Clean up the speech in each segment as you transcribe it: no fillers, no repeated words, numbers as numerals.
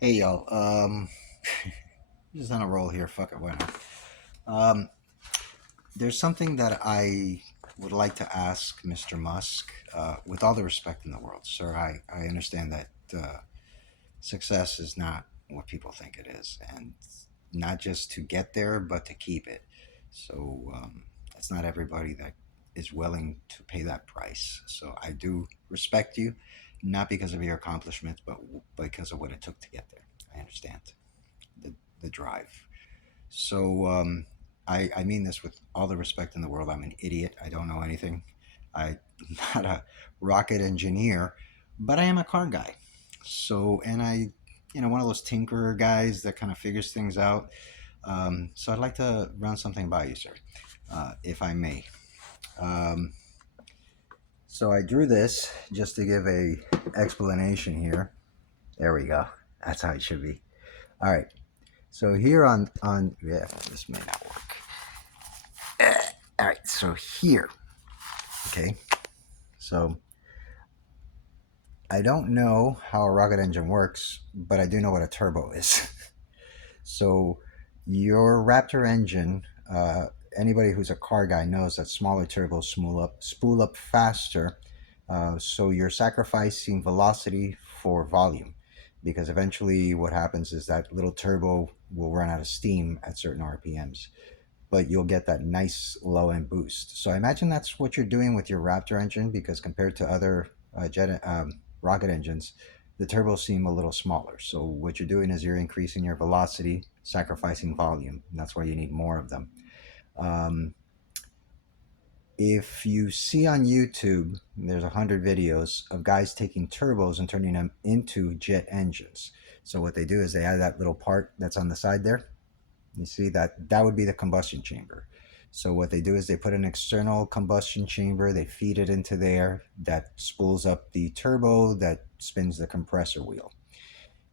Hey y'all, just on a roll here. Fuck it, why not? Um, there's something that I would like to ask Mr. Musk, with all the respect in the world, sir. I understand that success is not what people think it is, and not just to get there, but to keep it. So it's not everybody that is willing to pay that price. So I do respect you, not because of your accomplishments, but because of what it took to get there. I understand the, the drive. So I mean this with all the respect in the world. I'm an idiot. I don't know anything. I'm not a rocket engineer, but I am a car guy. So, and one of those tinkerer guys that kind of figures things out. So I'd like to run something by you, sir, if I may. Um, so I drew this just to give a explanation here. There we go. That's how it should be. All right. So here on yeah, this may not work. All right, so here, okay, so I don't know how a rocket engine works, but I do know what a turbo is. So your Raptor engine, anybody who's a car guy knows that smaller turbos spool up faster. So you're sacrificing velocity for volume, because eventually what happens is that little turbo will run out of steam at certain RPMs, but you'll get that nice low end boost. So I imagine that's what you're doing with your Raptor engine, because compared to other rocket engines, the turbos seem a little smaller. So what you're doing is you're increasing your velocity, sacrificing volume. And that's why you need more of them. Um, if you see on YouTube, there's 100 videos of guys taking turbos and turning them into jet engines. So what they do is they add that little part that's on the side there. You see that would be the combustion chamber. So what they do is they put an external combustion chamber, they feed it into there, that spools up the turbo that spins the compressor wheel.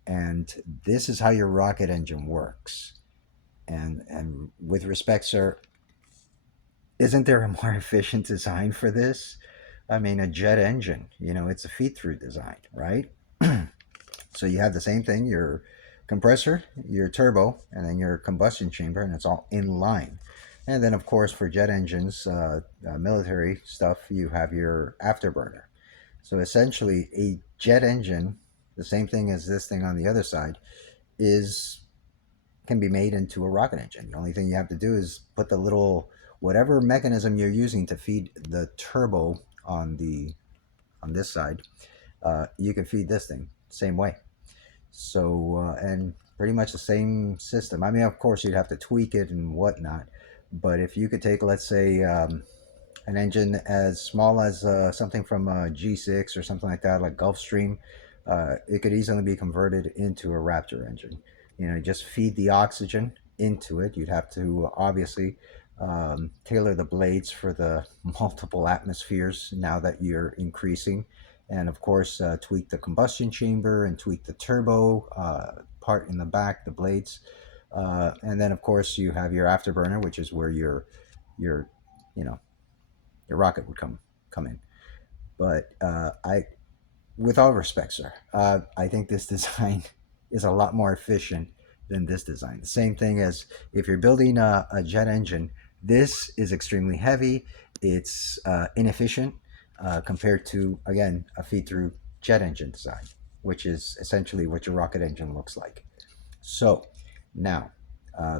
And this is how your rocket engine works. And with respect, sir, isn't there a more efficient design for this? I mean, a jet engine, it's a feed through design, right? So you have the same thing, your compressor, your turbo, and then your combustion chamber, and it's all in line. And then, of course, for jet engines, military stuff, you have your afterburner. So essentially, a jet engine, the same thing as this thing on the other side, is can be made into a rocket engine. The only thing you have to do is put the little whatever mechanism you're using to feed the turbo on this side. You can feed this thing same way. So, and pretty much the same system. I mean, of course, you'd have to tweak it and whatnot. But if you could take, let's say, an engine as small as something from a G6 or something like that, like Gulfstream, it could easily be converted into a Raptor engine. Just feed the oxygen into it. You'd have to obviously tailor the blades for the multiple atmospheres now that you're increasing, and of course tweak the combustion chamber and tweak the turbo part in the back, the blades, and then of course you have your afterburner, which is where your you know your rocket would come in. But with all respect, sir, I think this design is a lot more efficient than this design. The same thing as if you're building a jet engine, this is extremely heavy. It's inefficient compared to, again, a feed through jet engine design, which is essentially what your rocket engine looks like. So now,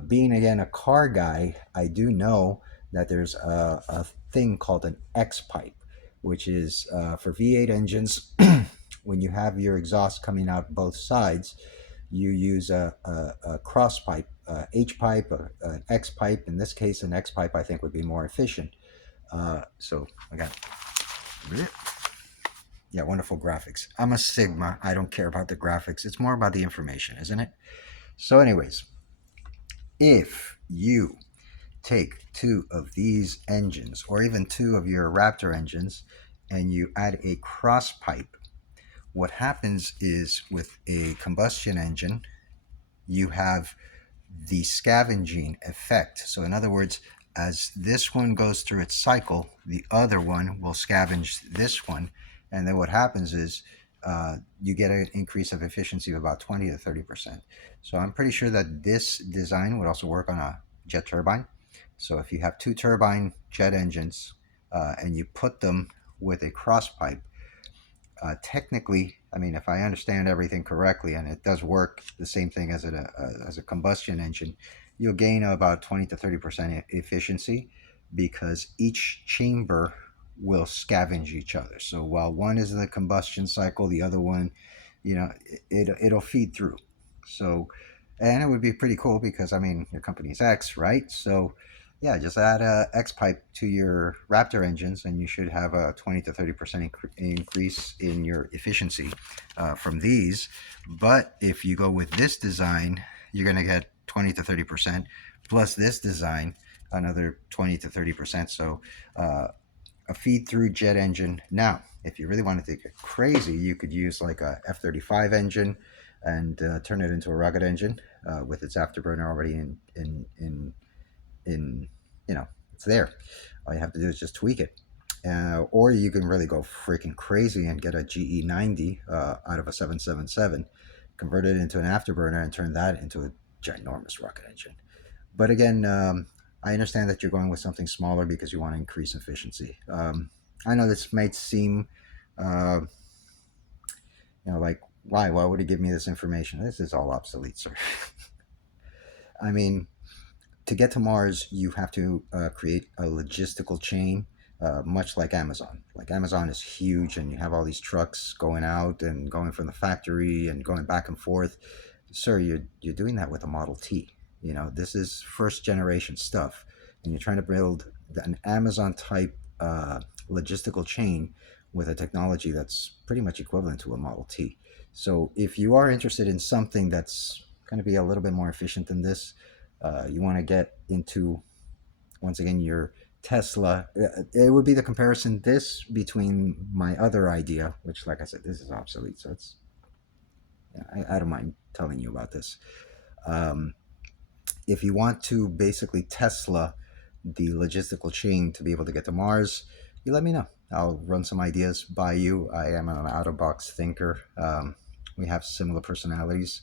being again a car guy, I do know that there's a thing called an X pipe, which is for V8 engines. When you have your exhaust coming out both sides, you use a cross pipe, H pipe, an X pipe. In this case, an X pipe I think would be more efficient. So I got, yeah, wonderful graphics. I'm a Sigma. I don't care about the graphics. It's more about the information, isn't it? So, anyways, if you take two of these engines, or even two of your Raptor engines, and you add a cross pipe, what happens is with a combustion engine, you have the scavenging effect. So, in other words, as this one goes through its cycle, the other one will scavenge this one. And then what happens is you get an increase of efficiency of about 20 to 30%. So I'm pretty sure that this design would also work on a jet turbine. So if you have two turbine jet engines and you put them with a cross pipe, technically, I mean, if I understand everything correctly, and it does work the same thing as a combustion engine, you'll gain about 20 to 30% efficiency because each chamber will scavenge each other. So while one is the combustion cycle, the other one, it'll feed through. So, and it would be pretty cool because I mean, your company's X, right? So yeah, just add a X pipe to your Raptor engines, and you should have a 20 to 30% increase in your efficiency from these. But if you go with this design, you're going to get 20 to 30% plus this design, another 20 to 30%. So a feed through jet engine. Now, if you really wanted to get crazy, you could use like a F-35 engine and turn it into a rocket engine with its afterburner already in it's there. All you have to do is just tweak it. Or you can really go freaking crazy and get a GE90 out of a 777, convert it into an afterburner, and turn that into a ginormous rocket engine. But again, I understand that you're going with something smaller because you want to increase efficiency. I know this might seem, uh, like, why? Why would he give me this information? This is all obsolete, sir. I mean, to get to Mars, you have to create a logistical chain, much like Amazon. Like Amazon is huge, and you have all these trucks going out and going from the factory and going back and forth. Sir, you're doing that with a Model T. This is first generation stuff, and you're trying to build an Amazon type logistical chain with a technology that's pretty much equivalent to a Model T. So if you are interested in something that's going to be a little bit more efficient than this, you want to get into, once again, your Tesla. It would be the comparison this between my other idea, which, like I said, this is obsolete. So I don't mind telling you about this. Um, if you want to basically Tesla the logistical chain to be able to get to Mars, you let me know. I'll run some ideas by you. I am an out of box thinker. We have similar personalities.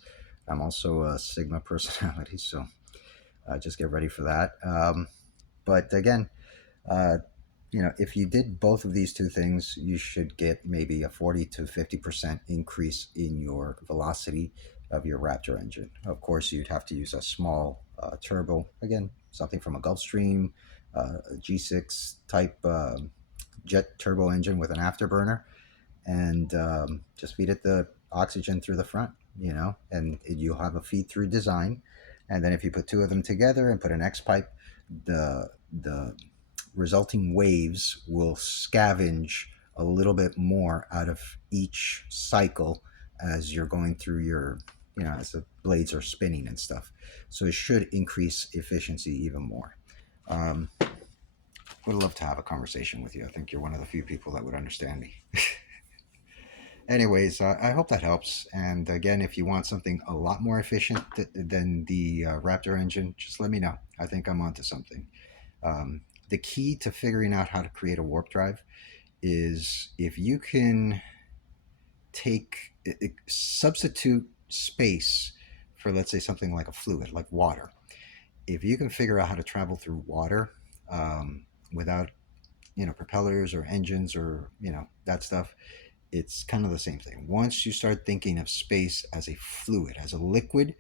I'm also a Sigma personality, so just get ready for that. But again, uh, if you did both of these two things, you should get maybe a 40 to 50% increase in your velocity of your Raptor engine. Of course, you'd have to use a small turbo, again, something from a Gulfstream, a G6 type jet turbo engine with an afterburner, and just feed it the oxygen through the front, and you'll have a feed through design. And then if you put two of them together and put an X pipe, the resulting waves will scavenge a little bit more out of each cycle as you're going through your, as the blades are spinning and stuff. So it should increase efficiency even more. Would love to have a conversation with you. I think you're one of the few people that would understand me. Anyways, I hope that helps. And again, if you want something a lot more efficient than the Raptor engine, just let me know. I think I'm onto something. The key to figuring out how to create a warp drive is if you can substitute space for, let's say, something like a fluid, like water. If you can figure out how to travel through water without, propellers or engines or, that stuff, it's kind of the same thing. Once you start thinking of space as a fluid, as a liquid,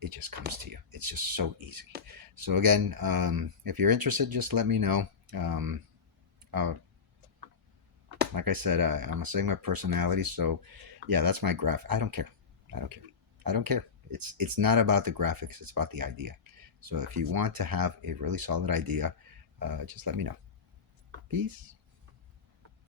it just comes to you. It's just so easy. So again, if you're interested, just let me know. Like I said, I'm a Sigma personality, so yeah, that's my graph. I don't care. I don't care. I don't care. It's not about the graphics. It's about the idea. So if you want to have a really solid idea, just let me know. Peace.